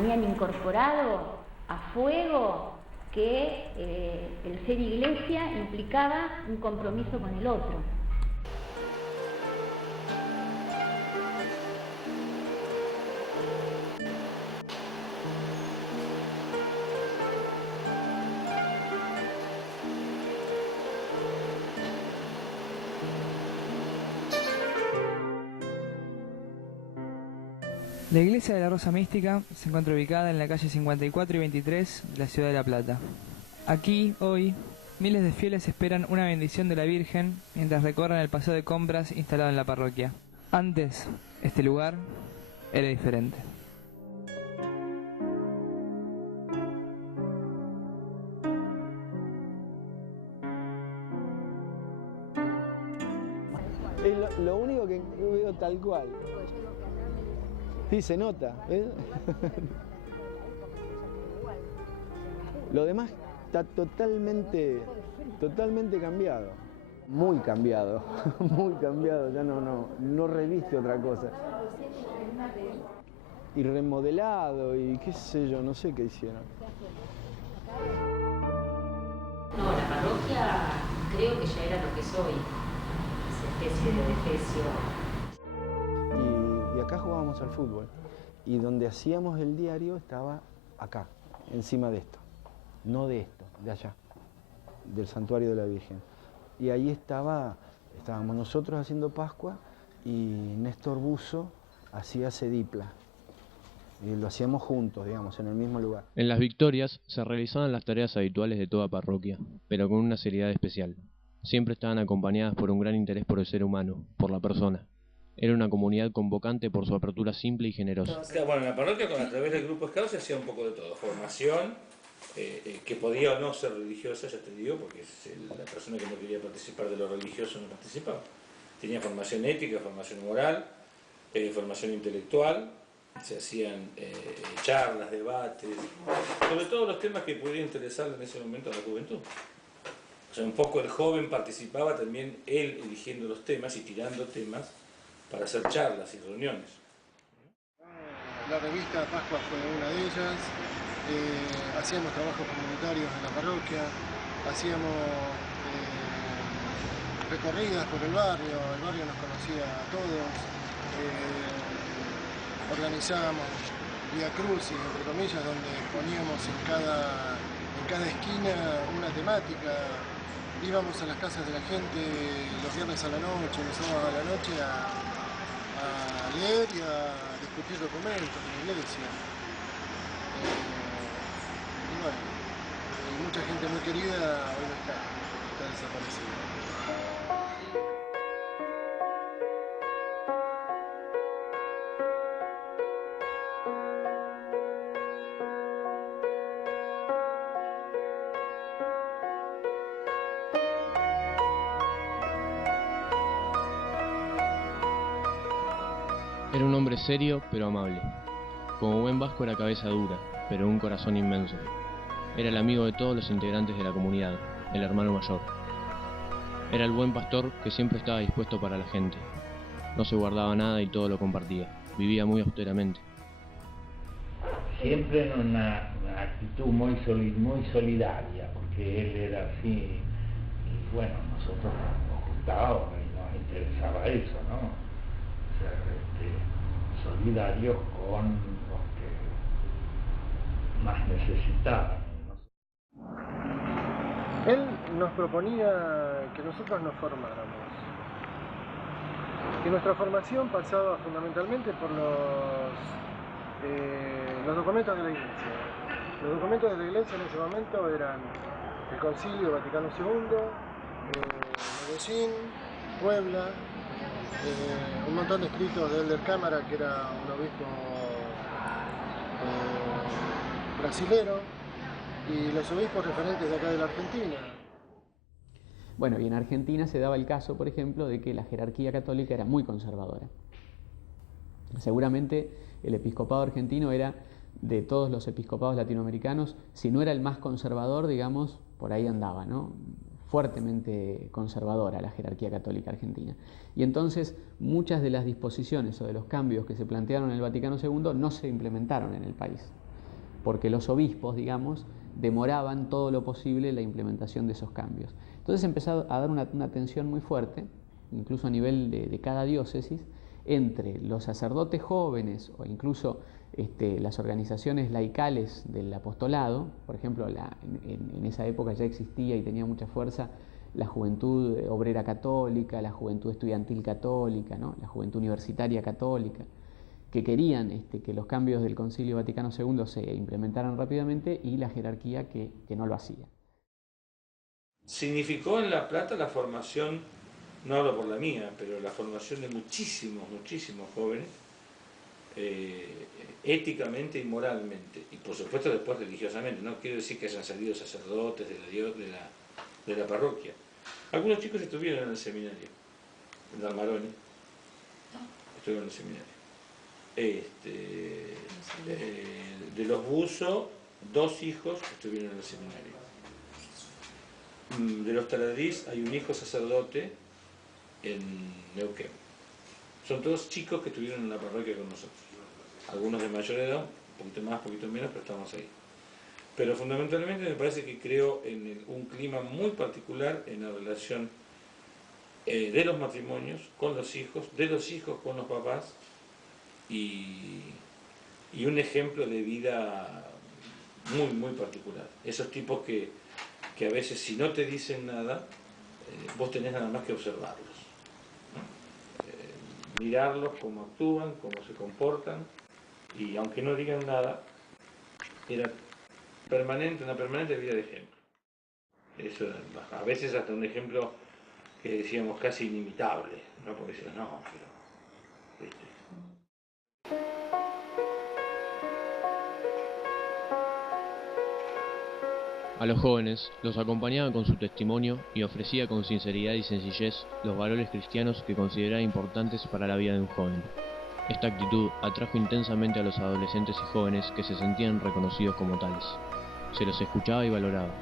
tenían incorporado a fuego que el ser iglesia implicaba un compromiso con el otro. La iglesia de la Rosa Mística se encuentra ubicada en la calle 54 y 23 de la ciudad de La Plata. Aquí, hoy, miles de fieles esperan una bendición de la Virgen mientras recorren el paseo de compras instalado en la parroquia. Antes, este lugar era diferente. Es lo único que veo tal cual. Sí, se nota, ¿ves? Lo demás está totalmente cambiado. Muy cambiado, ya no reviste otra cosa. Y remodelado y qué sé yo, no sé qué hicieron. No, la parroquia creo que ya era lo que es hoy, esa especie de defecio. Y acá jugábamos al fútbol. Y donde hacíamos el diario estaba acá, encima de esto. No de esto, de allá, del santuario de la Virgen. Y ahí estábamos nosotros haciendo Pascua y Néstor Buzo hacía Cedipla. Y lo hacíamos juntos, digamos, en el mismo lugar. En las victorias se realizaban las tareas habituales de toda parroquia, pero con una seriedad especial. Siempre estaban acompañadas por un gran interés por el ser humano, por la persona. Era una comunidad convocante por su apertura simple y generosa. Bueno, en la parroquia, a través del grupo Scout se hacía un poco de todo. Formación, que podía o no ser religiosa, ya te digo, porque la persona que no quería participar de lo religioso no participaba. Tenía formación ética, formación moral, formación intelectual, se hacían charlas, debates, sobre todos los temas que pudieran interesarle en ese momento a la juventud. O sea, un poco el joven participaba también él eligiendo los temas y tirando temas para hacer charlas y reuniones. La revista Pascua fue una de ellas. Hacíamos trabajos comunitarios en la parroquia, hacíamos recorridas por el barrio nos conocía a todos, organizábamos vía crucis, entre comillas, donde poníamos en cada esquina una temática, íbamos a las casas de la gente los viernes a la noche, los sábados a la noche a leer y a discutir documentos de la iglesia. Y bueno, y mucha gente muy querida hoy no está desaparecida. Era un hombre serio pero amable. Como buen vasco era cabeza dura, pero un corazón inmenso. Era el amigo de todos los integrantes de la comunidad, el hermano mayor. Era el buen pastor que siempre estaba dispuesto para la gente. No se guardaba nada y todo lo compartía. Vivía muy austeramente. Siempre en una actitud muy solidaria, porque él era así, y bueno, nosotros nos gustábamos y nos interesaba eso, ¿no? Ser solidarios con los que más necesitaban. Él nos proponía que nosotros nos formáramos. Y nuestra formación pasaba fundamentalmente por los documentos de la Iglesia. Los documentos de la Iglesia en ese momento eran el Concilio Vaticano II, Medellín, Puebla, un montón de escritos de Elder Cámara, que era un obispo brasilero, y los obispos referentes de acá de la Argentina. Bueno, y en Argentina se daba el caso, por ejemplo, de que la jerarquía católica era muy conservadora. Seguramente el episcopado argentino era, de todos los episcopados latinoamericanos, si no era el más conservador, digamos, por ahí andaba, ¿no? Fuertemente conservadora la jerarquía católica argentina. Y entonces muchas de las disposiciones o de los cambios que se plantearon en el Vaticano II no se implementaron en el país. porque los obispos, digamos, demoraban todo lo posible la implementación de esos cambios. Entonces empezó a dar una tensión muy fuerte, incluso a nivel de cada diócesis, entre los sacerdotes jóvenes o incluso las organizaciones laicales del apostolado. Por ejemplo, en esa época ya existía y tenía mucha fuerza la juventud obrera católica, la juventud estudiantil católica, ¿no? La juventud universitaria católica, que querían que los cambios del Concilio Vaticano II se implementaran rápidamente, y la jerarquía que no lo hacía. Significó en La Plata la formación, no hablo por la mía, pero la formación de muchísimos jóvenes, éticamente y moralmente, y por supuesto después religiosamente. No quiero decir que hayan salido sacerdotes de la parroquia. Algunos chicos estuvieron en el seminario, en Dalmaroni, estuvieron en el seminario. De los Buzo, 2 hijos estuvieron en el seminario. De los Taladriz hay un hijo sacerdote en Neuquén. Son todos chicos que estuvieron en la parroquia con nosotros. Algunos de mayor edad, un poquito más, un poquito menos, pero estamos ahí. Pero fundamentalmente me parece que creó un clima muy particular en la relación de los matrimonios con los hijos, de los hijos con los papás, y un ejemplo de vida muy particular. Esos tipos que a veces, si no te dicen nada, vos tenés nada más que observarlos, ¿no? Mirarlos, cómo actúan, cómo se comportan, y aunque no digan nada, era una permanente vida de ejemplo. Eso, a veces hasta un ejemplo que decíamos casi inimitable, ¿no? Porque decías, no, pero... ¿viste? A los jóvenes los acompañaba con su testimonio y ofrecía con sinceridad y sencillez los valores cristianos que consideraba importantes para la vida de un joven. Esta actitud atrajo intensamente a los adolescentes y jóvenes que se sentían reconocidos como tales. Se los escuchaba y valoraba.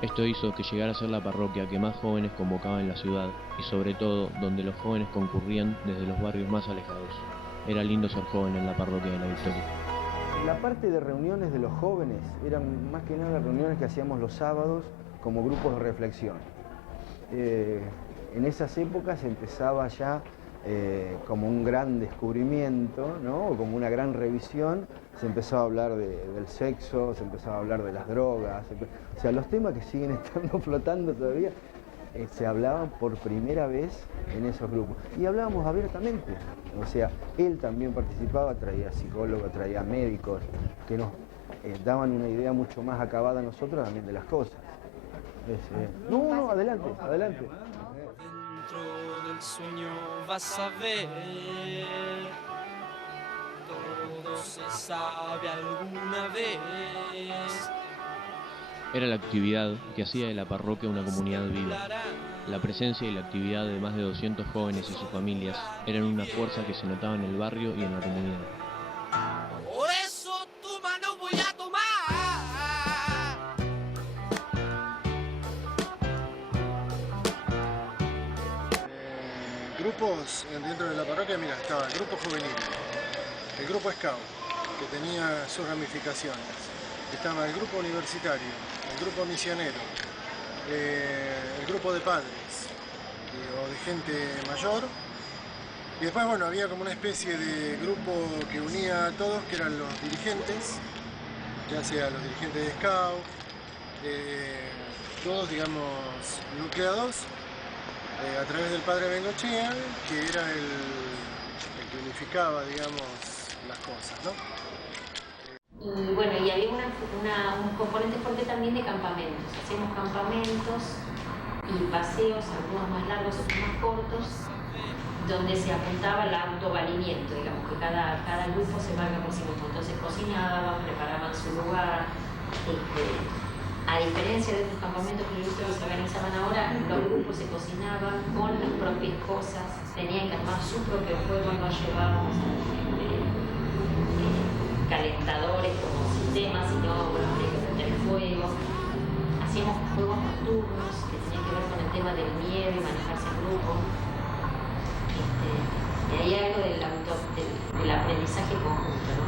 Esto hizo que llegara a ser la parroquia que más jóvenes convocaba en la ciudad, y sobre todo donde los jóvenes concurrían desde los barrios más alejados. Era lindo ser joven en la parroquia de la Victoria. La parte de reuniones de los jóvenes eran más que nada reuniones que hacíamos los sábados como grupos de reflexión. En esas épocas empezaba ya como un gran descubrimiento, ¿no? O como una gran revisión. Se empezó a hablar del sexo, se empezó a hablar de las drogas, o sea, los temas que siguen estando flotando todavía, se hablaban por primera vez en esos grupos. Y hablábamos abiertamente, o sea, él también participaba, traía psicólogos, traía médicos, que nos daban una idea mucho más acabada a nosotros también de las cosas. No, adelante. Dentro del sueño vas a ver, todo se sabe alguna vez. Era la actividad que hacía de la parroquia una comunidad viva. La presencia y la actividad de más de 200 jóvenes y sus familias eran una fuerza que se notaba en el barrio y en la comunidad. Por eso tu mano voy a tomar. Grupos dentro de la parroquia, mira, estaba el grupo juvenil, el grupo scout, que tenía sus ramificaciones. Estaba el grupo universitario, el grupo misionero, el grupo de padres o de gente mayor. Y después, bueno, había como una especie de grupo que unía a todos, que eran los dirigentes, ya sea los dirigentes de scout, todos, digamos, nucleados a través del padre Bengochea, que era el que unificaba, digamos, las cosas, ¿no? Y bueno, y había un componente fuerte también de campamentos. Hacíamos campamentos y paseos, algunos más largos, otros más cortos, donde se apuntaba al autovalimiento, digamos, que cada grupo se valga por sí mismo. Entonces cocinaban, preparaban su lugar. A diferencia de otros campamentos que se organizaban ahora, los grupos se cocinaban con las propias cosas, tenían que armar su propio fuego, no llevábamos calentadores como sistemas, sino bueno, había que prender el fuego. Hacíamos juegos nocturnos que tenían que ver con el tema del miedo y manejarse en grupo. Y hay algo del aprendizaje conjunto, ¿no?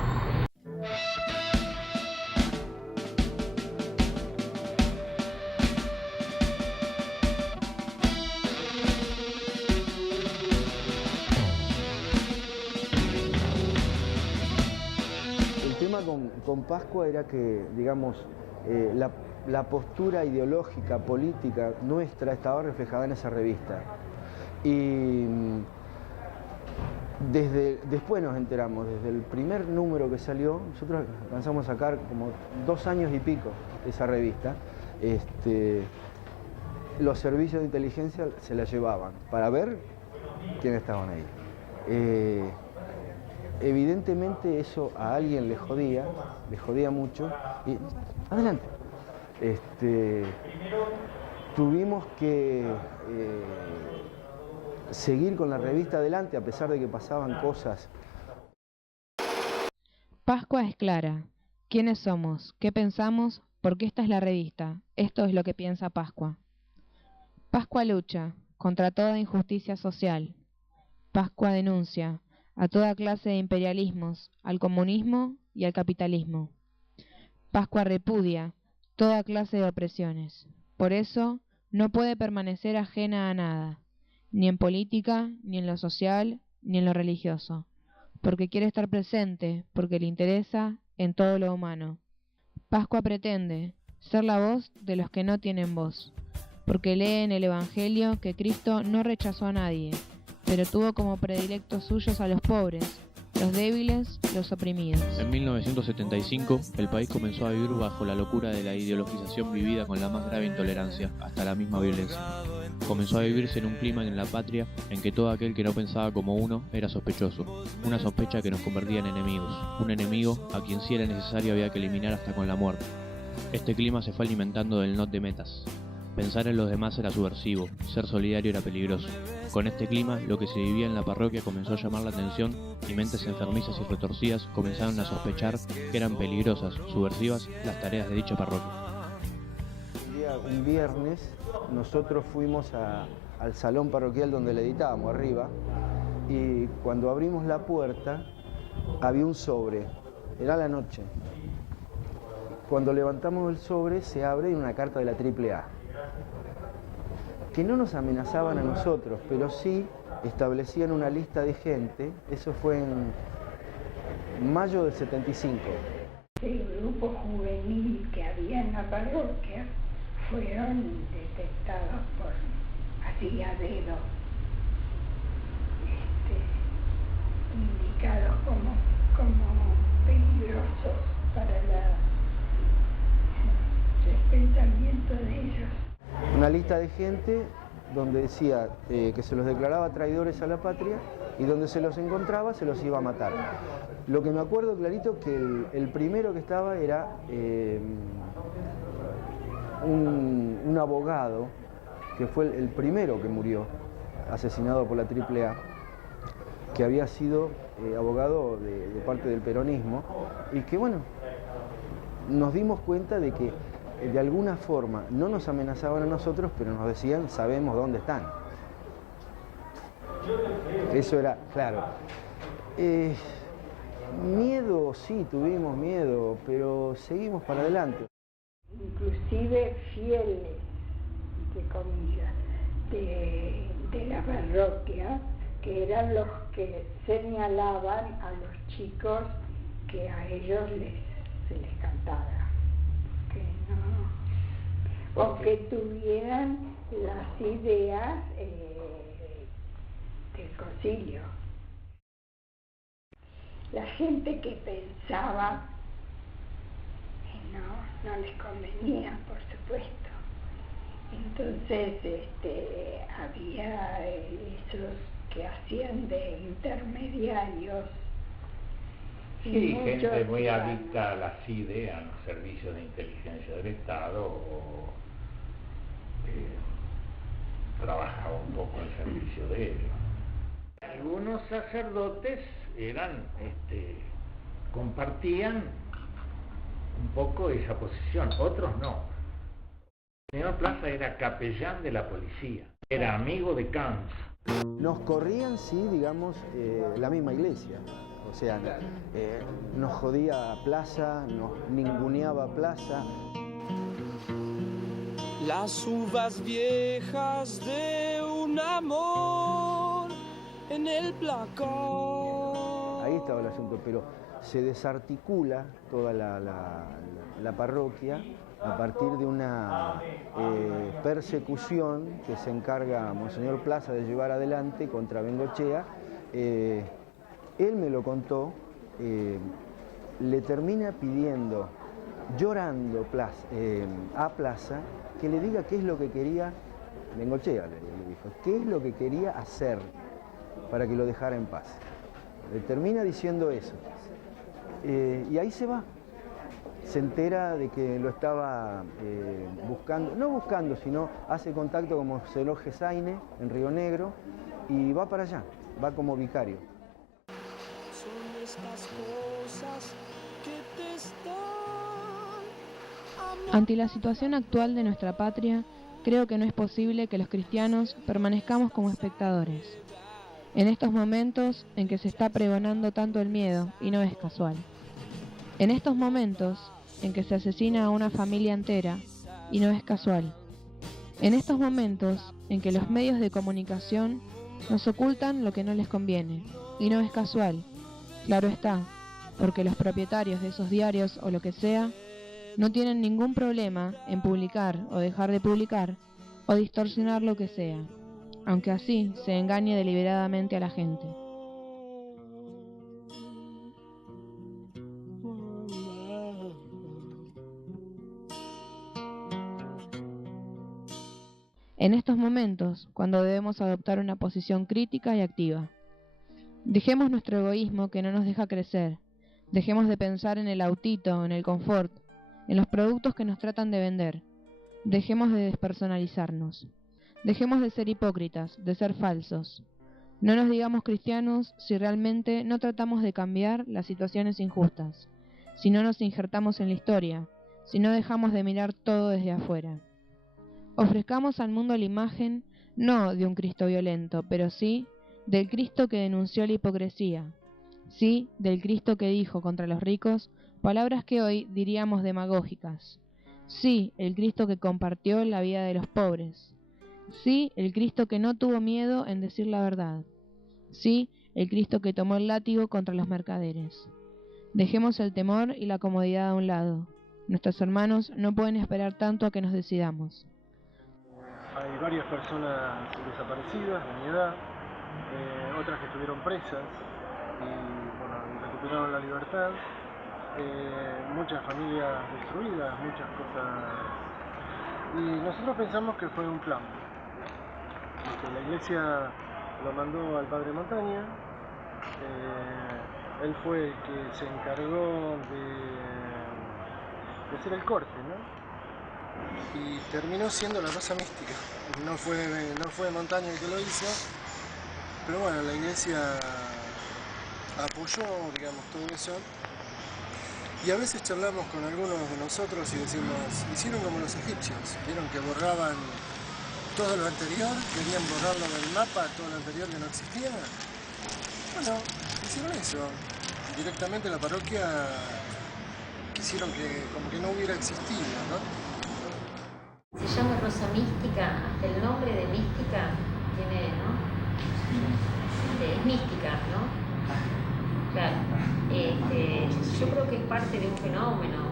con Pascua era que, digamos, la postura ideológica, política nuestra estaba reflejada en esa revista. Y después nos enteramos, desde el primer número que salió, nosotros alcanzamos a sacar como 2 años y pico esa revista. Los servicios de inteligencia se la llevaban para ver quiénes estaban ahí. Evidentemente eso a alguien le jodía mucho. Y adelante. Tuvimos que seguir con la revista adelante a pesar de que pasaban cosas. Pascua es clara. ¿Quiénes somos? ¿Qué pensamos? Porque esta es la revista. Esto es lo que piensa Pascua. Pascua lucha contra toda injusticia social. Pascua denuncia a toda clase de imperialismos, al comunismo y al capitalismo. Pascua repudia toda clase de opresiones. Por eso no puede permanecer ajena a nada, ni en política, ni en lo social, ni en lo religioso, porque quiere estar presente, porque le interesa en todo lo humano. Pascua pretende ser la voz de los que no tienen voz, porque lee en el Evangelio que Cristo no rechazó a nadie, pero tuvo como predilectos suyos a los pobres, los débiles, los oprimidos. En 1975, el país comenzó a vivir bajo la locura de la ideologización vivida con la más grave intolerancia, hasta la misma violencia. Comenzó a vivirse en un clima en la patria en que todo aquel que no pensaba como uno era sospechoso, una sospecha que nos convertía en enemigos, un enemigo a quien si era necesario había que eliminar hasta con la muerte. Este clima se fue alimentando del no te metas. Pensar en los demás era subversivo, ser solidario era peligroso. Con este clima, lo que se vivía en la parroquia comenzó a llamar la atención y mentes enfermizas y retorcidas comenzaron a sospechar que eran peligrosas, subversivas, las tareas de dicha parroquia. Un viernes nosotros fuimos al salón parroquial donde le editábamos arriba y cuando abrimos la puerta había un sobre, era la noche. Cuando levantamos el sobre se abre una carta de la AAA. Que no nos amenazaban a nosotros, pero sí establecían una lista de gente, eso fue en mayo del 75. El grupo juvenil que había en la parroquia fueron detectados así a dedo, indicados como peligrosos para el pensamiento de ellos. Una lista de gente donde decía que se los declaraba traidores a la patria y donde se los encontraba se los iba a matar. Lo que me acuerdo clarito que el primero que estaba era un abogado que fue el primero que murió, asesinado por la AAA, que había sido abogado de parte del peronismo y que bueno, nos dimos cuenta de que de alguna forma no nos amenazaban a nosotros, pero nos decían, sabemos dónde están. Eso era, claro. Miedo, sí, tuvimos miedo, pero seguimos para adelante. Inclusive fieles, entre comillas, de la parroquia, que eran los que señalaban a los chicos que a ellos se les cantaba. O que tuvieran las ideas del concilio. La gente que pensaba no les convenía, por supuesto. Entonces había esos que hacían de intermediarios. Sí, gente muy adicta a la CIDE, a los servicios de inteligencia del Estado, o trabajaba un poco al servicio de ellos. Algunos sacerdotes compartían un poco esa posición, otros no. El señor Plaza era capellán de la policía, era amigo de Camps. Nos corrían, sí, digamos, la misma iglesia. O sea, nos jodía Plaza, nos ninguneaba Plaza. Las uvas viejas de un amor en el placar. Ahí estaba el asunto, pero se desarticula toda la parroquia a partir de una persecución que se encarga Monseñor Plaza de llevar adelante contra Bengochea. Él me lo contó, le termina pidiendo, llorando a Plaza, que le diga qué es lo que quería, Bengochea le dijo, qué es lo que quería hacer para que lo dejara en paz. Le termina diciendo eso. Y ahí se va. Se entera de que lo estaba buscando, no buscando, sino hace contacto con Monseñor Gesaine en Río Negro y va para allá, va como vicario. Son estas cosas que te están... Ante la situación actual de nuestra patria, creo que no es posible que los cristianos permanezcamos como espectadores. En estos momentos en que se está pregonando tanto el miedo, y no es casual. En estos momentos en que se asesina a una familia entera, y no es casual. En estos momentos en que los medios de comunicación nos ocultan lo que no les conviene, y no es casual. Claro está, porque los propietarios de esos diarios o lo que sea, no tienen ningún problema en publicar o dejar de publicar o distorsionar lo que sea, aunque así se engañe deliberadamente a la gente. En estos momentos, cuando debemos adoptar una posición crítica y activa. Dejemos nuestro egoísmo que no nos deja crecer, dejemos de pensar en el autito, en el confort, en los productos que nos tratan de vender. Dejemos de despersonalizarnos. Dejemos de ser hipócritas, de ser falsos. No nos digamos cristianos si realmente no tratamos de cambiar las situaciones injustas, si no nos injertamos en la historia, si no dejamos de mirar todo desde afuera. Ofrezcamos al mundo la imagen, no de un Cristo violento, pero sí del Cristo que denunció la hipocresía, sí del Cristo que dijo contra los ricos palabras que hoy diríamos demagógicas. Sí, el Cristo que compartió la vida de los pobres. Sí, el Cristo que no tuvo miedo en decir la verdad. Sí, el Cristo que tomó el látigo contra los mercaderes. Dejemos el temor y la comodidad a un lado. Nuestros hermanos no pueden esperar tanto a que nos decidamos. Hay varias personas desaparecidas de mi edad, otras que estuvieron presas y bueno, recuperaron la libertad. Muchas familias destruidas, muchas cosas, y nosotros pensamos que fue un plan. La iglesia lo mandó al padre Montaña, él fue el que se encargó de hacer el corte, ¿no? Y terminó siendo la cosa mística. No fue Montaña el que lo hizo, pero bueno, la iglesia apoyó, digamos, todo eso. Y a veces charlamos con algunos de nosotros y decimos, hicieron como los egipcios, vieron que borraban todo lo anterior, querían borrarlo del mapa, todo lo anterior que no existía. Bueno, hicieron eso. Directamente la parroquia quisieron que como que no hubiera existido, ¿no? Se llama Rosa Mística, hasta el nombre de mística tiene, ¿no? Es mística, ¿no? Claro. Yo creo que es parte de un fenómeno.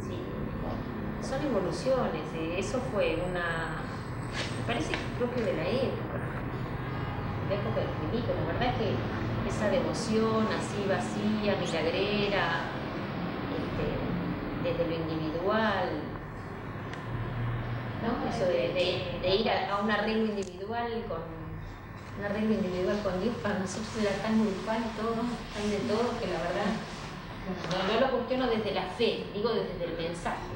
Sí. Son evoluciones. Eso fue una... Me parece que es propio de la época del Filipito. La verdad es que esa devoción así vacía, milagrera, desde lo individual, ¿no? Eso de ir a un arreglo individual con Dios, para nosotros era tan grupal todo, tan de todo, que la verdad no lo cuestiono desde la fe, digo desde el mensaje.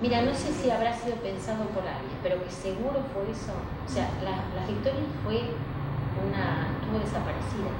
Mira, no sé si habrá sido pensado por alguien, pero que seguro fue eso. O sea, la Victoria estuvo desaparecida.